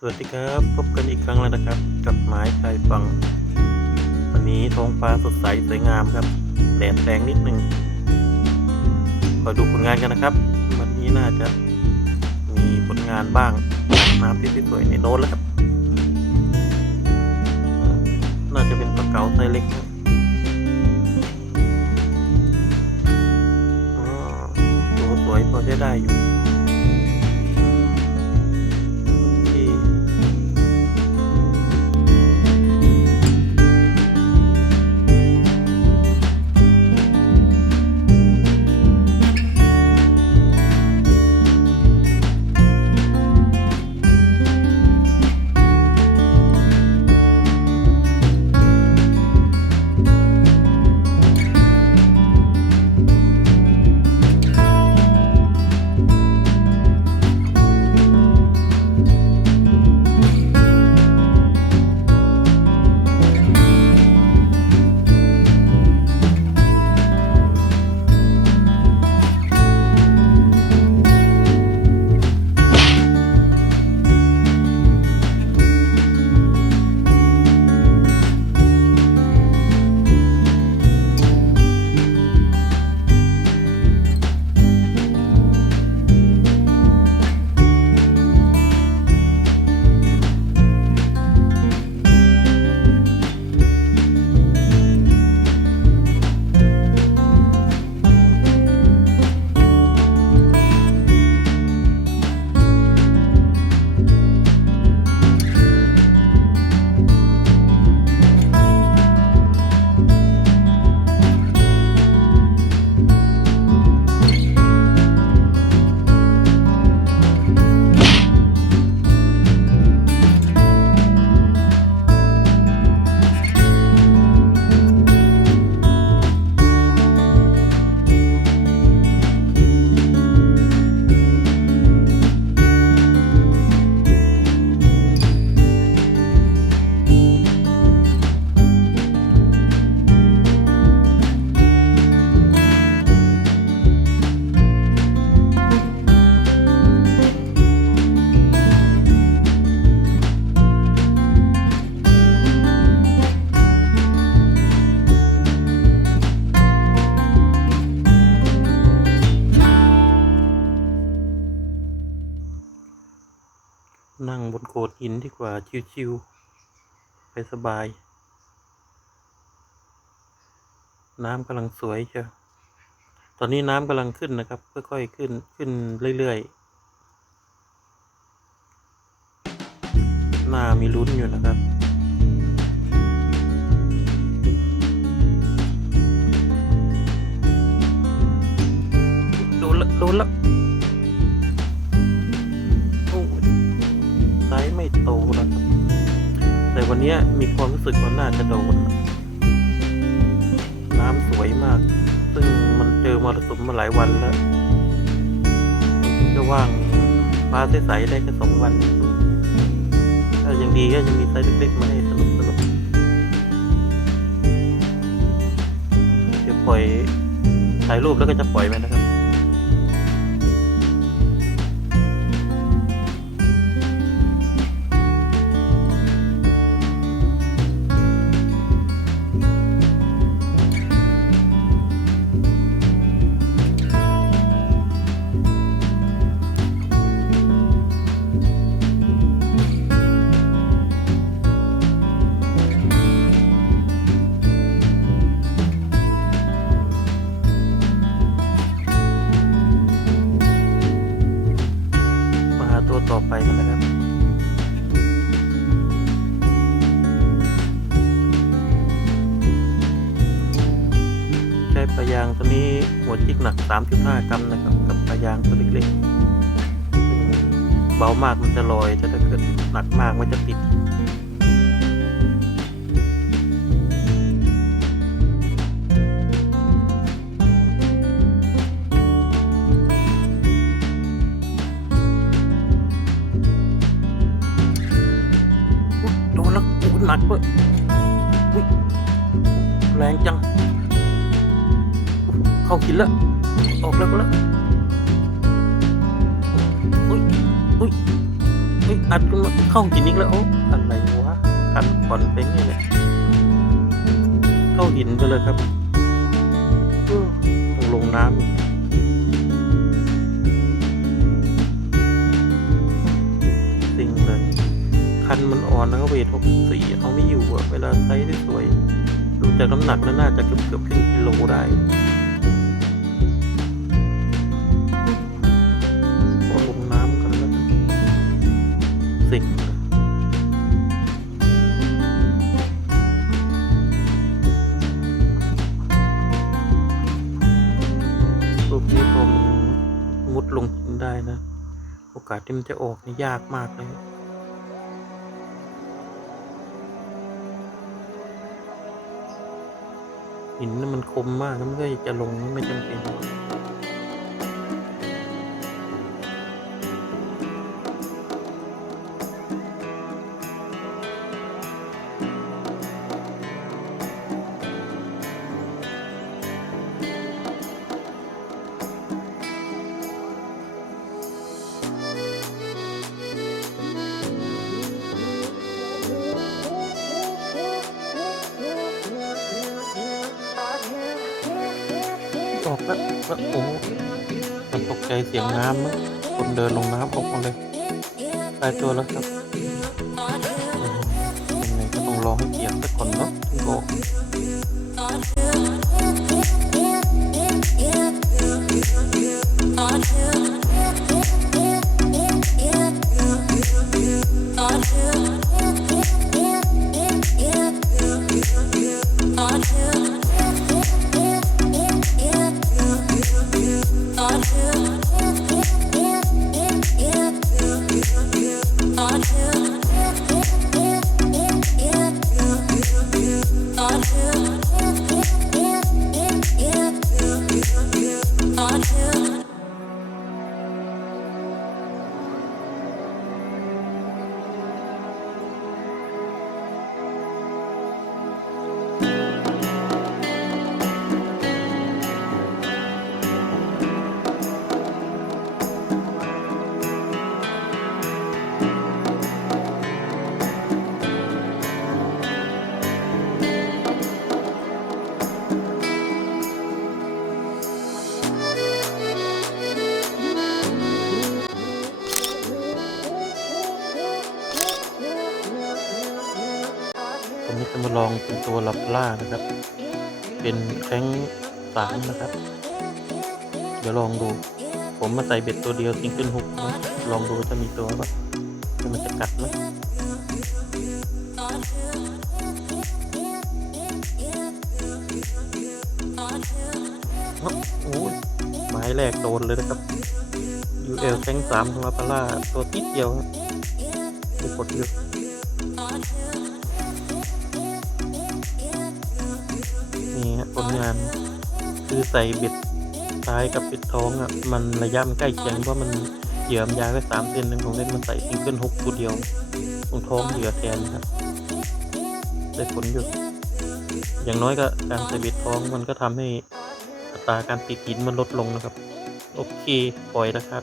สวัสดีครับ พบกันอีกครั้งแล้วนะครับ กับหมายชายฝั่งวันนี้ท้องฟ้าสดใสสวยงามครับ แดดแรงนิดนึงคอยดูผลงานกันนะครับ วันนี้น่าจะมีผลงานบ้างน้ำที่สวยในโน้นแล้วครับ น่าจะเป็นปลาเก๋าไซเล็กครับอ๋อตัวสวยพอได้ได้อยู่ นั่งบนโขดหินดีกว่า ชิวๆ ไปสบาย น้ำกำลังสวยเชียวตอนนี้น้ำกำลังขึ้นนะครับ ค่อยๆ ขึ้น ขึ้นเรื่อยๆ หน้ามีลุ้นอยู่นะครับโดนละ โตนะครับ แต่วันนี้มีความรู้สึกว่าน่าจะโดน น้ำสวยมาก ซึ่งมันเจอมรสุมมาหลายวันแล้วจะว่างมาใสๆได้แค่สองวันถ้ายังดีก็ยังมีไซส์เล็กๆมาให้สนุกสนุกเดี๋ยวปล่อยถ่ายรูปแล้วก็จะปล่อยไปนะครับ ไปกันนะครับใช้ปลายางตัวนี้หัวจิกหนัก 3.5 กรัมนะครับ กับปลายางตัวเล็กๆเบามากมันจะลอยแต่ถ้าเกิดหนักมากมันจะติด หนักด้วยอุ๊ยแรงจัง เข้ากินแล้ว ออกแล้วก็แล้วอุ๊ยอุ๊ยฮ้ยอัดขึ้นมาเข้าหินอีกแล้วโอ้อะไรวะขันขอนเป็นไงเนี่ยเข้าหินไปเลยครับอืมต้องลงน้ำ คันมันอ่อนแล้วก็เวทหกสี่เอาไม่อยู่อะเวลาใช้ได้สวยดูจากน้ำหนักแล้วน่าจะเกือบเกือบครึ่งกิโลได้ขอลงน้ำกันแล้วสิ่งเลยรูปนี้พอมันมุดลงหินได้นะ โอกาสที่มันจะออกนี่ยากมากเลย หินนะมันคมมากนะไม่ได้จะลงไม่จำเป็น อกแล้วแล้วโอ้มันตกใจเสียงน้ำมั้งคนเดินลงน้ำออกมาเลยตายตัวแล้วครับอืมยังไงก็ต้องรอให้เกียรสักคนเนาะถึงโกผ ตัวลับล่านะครับ เป็นแข้งสามนะครับ เดี๋ยวลองดู ผมมาใส่เบ็ดตัวเดียวซิงเกิลฮุกนะลองดูจะมีตัวป่ะว่มันจะกัดไหมโอ้ยไม้แรกโดนเลยนะครับ UL แข้งสามของลาปาล่าตัวติดเดียวครับไปกดอยู่นี่ฮะ งาน คือใส่เบ็ดซ้ายกับเบ็ดท้องอะมันระยะมันใกล้เคียงเพราะมันเหยื่อมยาวแค่สามเซนหนึ่งของเล่นมันใส่ซิงเกิลหกตัวเดียวตรงท้องเหยื่อแทนนะครับได้ผลอยู่อย่างน้อยก็การใส่เบ็ดท้องมันก็ทำให้อัตราการติดหินมันลดลงนะครับ โอเค ปล่อยแล้วครับ